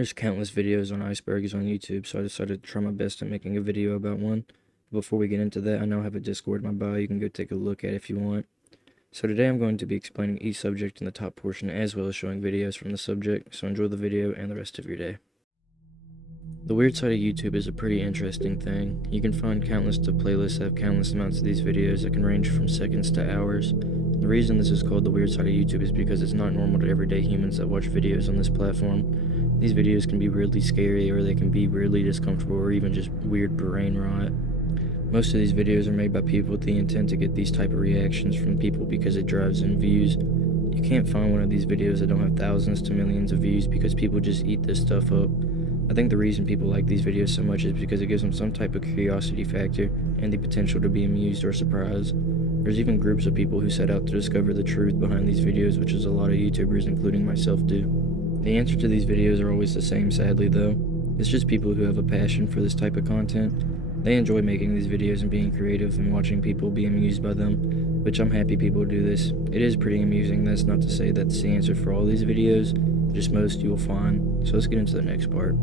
There's countless videos on icebergs on YouTube, so I decided to try my best at making a video about one. Before we get into that, I now have a Discord in my bio you can go take a look at if you want. So today I'm going to be explaining each subject in the top portion as well as showing videos from the subject, so enjoy the video and the rest of your day. The weird side of YouTube is a pretty interesting thing. You can find countless playlists that have countless amounts of these videos that can range from seconds to hours. The reason this is called the weird side of YouTube is because it's not normal to everyday humans that watch videos on this platform. These videos can be weirdly scary, or they can be weirdly discomfortable, or even just weird brain rot. Most of these videos are made by people with the intent to get these type of reactions from people because it drives in views. You can't find one of these videos that don't have thousands to millions of views because people just eat this stuff up. I think the reason people like these videos so much is because it gives them some type of curiosity factor and the potential to be amused or surprised. There's even groups of people who set out to discover the truth behind these videos, which is a lot of YouTubers, including myself, do. The answer to these videos are always the same, sadly though. It's just people who have a passion for this type of content. They enjoy making these videos and being creative and watching people be amused by them, which I'm happy people do this. It is pretty amusing. That's not to say that's the answer for all these videos, just most you'll find. So let's get into the next part.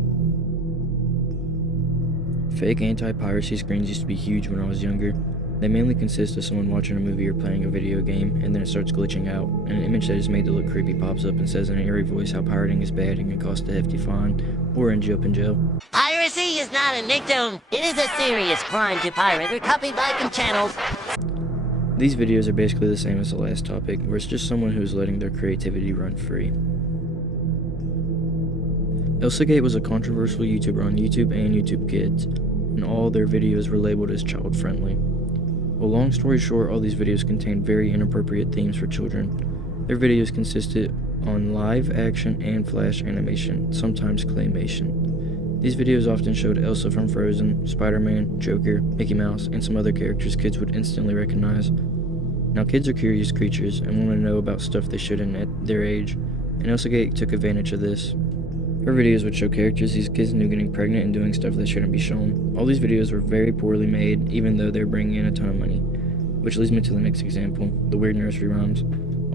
Fake anti-piracy screens used to be huge when I was younger. They mainly consist of someone watching a movie or playing a video game, and then it starts glitching out, and an image that is made to look creepy pops up and says in an eerie voice how pirating is bad and can cost a hefty fine, or end you up in jail. Piracy is not a nickname. It is a serious crime to pirate or copy back channels. These videos are basically the same as the last topic, where it's just someone who is letting their creativity run free. Elsagate was a controversial YouTuber on YouTube and YouTube Kids, and all their videos were labeled as child-friendly. Well, long story short, all these videos contained very inappropriate themes for children. Their videos consisted on live action and flash animation, sometimes claymation. These videos often showed Elsa from Frozen, Spider-Man, Joker, Mickey Mouse, and some other characters kids would instantly recognize. Now, kids are curious creatures and want to know about stuff they shouldn't at their age, and Elsagate took advantage of this. Her videos would show characters these kids knew getting pregnant and doing stuff that shouldn't be shown. All these videos were very poorly made, even though they're bringing in a ton of money. Which leads me to the next example, the weird nursery rhymes.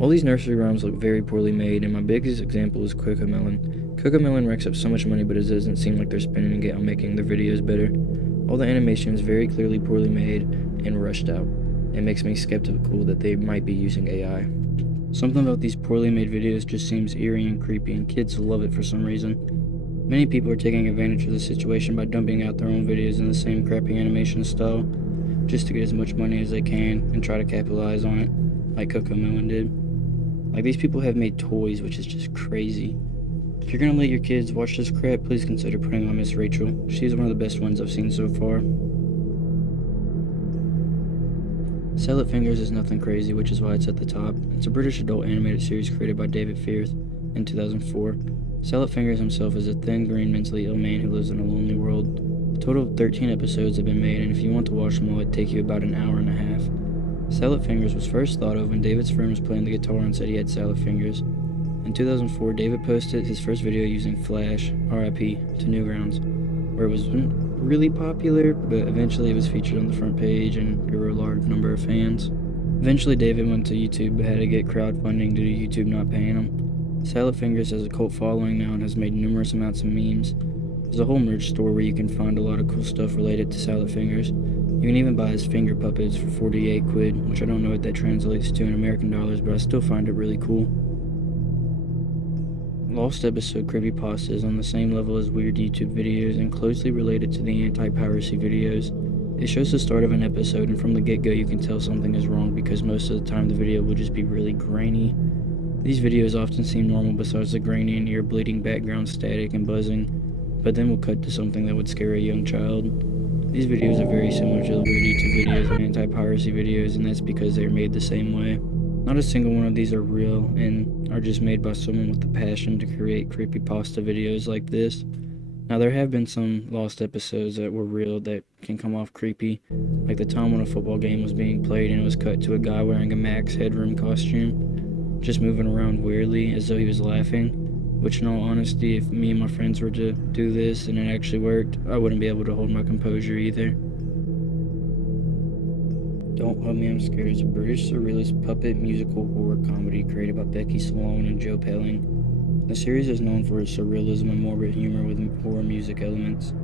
All these nursery rhymes look very poorly made, and my biggest example is Cocomelon. Cocomelon racks up so much money, but it doesn't seem like they're spending it on making their videos better. All the animation is very clearly poorly made and rushed out. It makes me skeptical that they might be using AI. Something about these poorly made videos just seems eerie and creepy, and kids love it for some reason. Many people are taking advantage of the situation by dumping out their own videos in the same crappy animation style, just to get as much money as they can and try to capitalize on it, like Cocomelon did. Like, these people have made toys, which is just crazy. If you're gonna let your kids watch this crap, please consider putting on Miss Rachel. She's one of the best ones I've seen so far. Sell It Fingers is nothing crazy, which is why it's at the top. It's a British adult animated series created by David Firth in 2004. Sell It Fingers himself is a thin, green, mentally ill man who lives in a lonely world. A total of 13 episodes have been made, and if you want to watch them all, it'd take you about an hour and a half. Sell It Fingers was first thought of when David's friend was playing the guitar and said he had salad fingers. In 2004, David posted his first video using Flash, RIP, to Newgrounds, where it was really popular, but eventually it was featured on the front page and grew a large number of fans. Eventually David went to YouTube but had to get crowdfunding due to YouTube not paying him. Salad Fingers has a cult following now and has made numerous amounts of memes. There's a whole merch store where you can find a lot of cool stuff related to Salad Fingers. You can even buy his finger puppets for 48 quid, which I don't know what that translates to in American dollars, but I still find it really cool. Lost episode creepypasta is on the same level as weird YouTube videos and closely related to the anti-piracy videos. It shows the start of an episode, and from the get-go you can tell something is wrong because most of the time the video will just be really grainy. These videos often seem normal besides the grainy and ear-bleeding background static and buzzing, but then we'll cut to something that would scare a young child. These videos are very similar to the weird YouTube videos and anti-piracy videos, and that's because they are made the same way. Not a single one of these are real and are just made by someone with the passion to create creepypasta videos like this. Now, there have been some lost episodes that were real that can come off creepy, like the time when a football game was being played and it was cut to a guy wearing a Max Headroom costume, just moving around weirdly as though he was laughing, which in all honesty, if me and my friends were to do this and it actually worked, I wouldn't be able to hold my composure either. Don't Hug Me, I'm Scared is a British surrealist puppet musical horror comedy created by Becky Sloan and Joe Pelling. The series is known for its surrealism and morbid humor with horror music elements.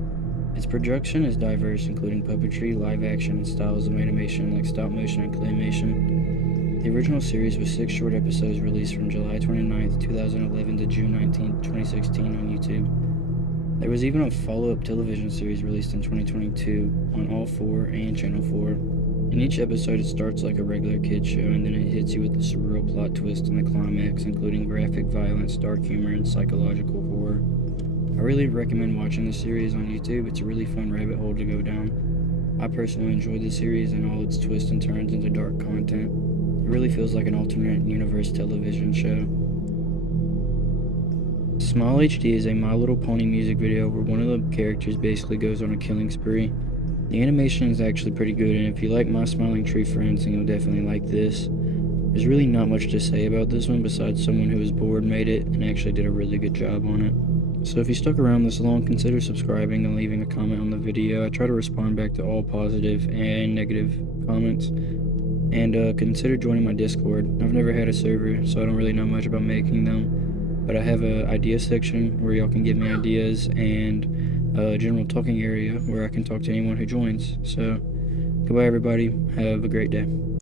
Its production is diverse, including puppetry, live action, and styles of animation like stop motion and claymation. The original series was 6 short episodes released from July 29, 2011 to June 19, 2016 on YouTube. There was even a follow-up television series released in 2022 on All 4 and Channel 4. In each episode, it starts like a regular kid's show, and then it hits you with the surreal plot twist and the climax, including graphic violence, dark humor, and psychological horror. I really recommend watching the series on YouTube. It's a really fun rabbit hole to go down. I personally enjoyed the series and all its twists and turns into dark content. It really feels like an alternate universe television show. Smile HD is a My Little Pony music video where one of the characters basically goes on a killing spree. The animation is actually pretty good, and if you like My Smiling Tree Friends, then you'll definitely like this. There's really not much to say about this one besides someone who was bored made it and actually did a really good job on it. So if you stuck around this long, consider subscribing and leaving a comment on the video. I try to respond back to all positive and negative comments. And consider joining my Discord. I've never had a server, so I don't really know much about making them. But I have an idea section where y'all can give me ideas, and a general talking area where I can talk to anyone who joins. So, goodbye everybody. Have a great day.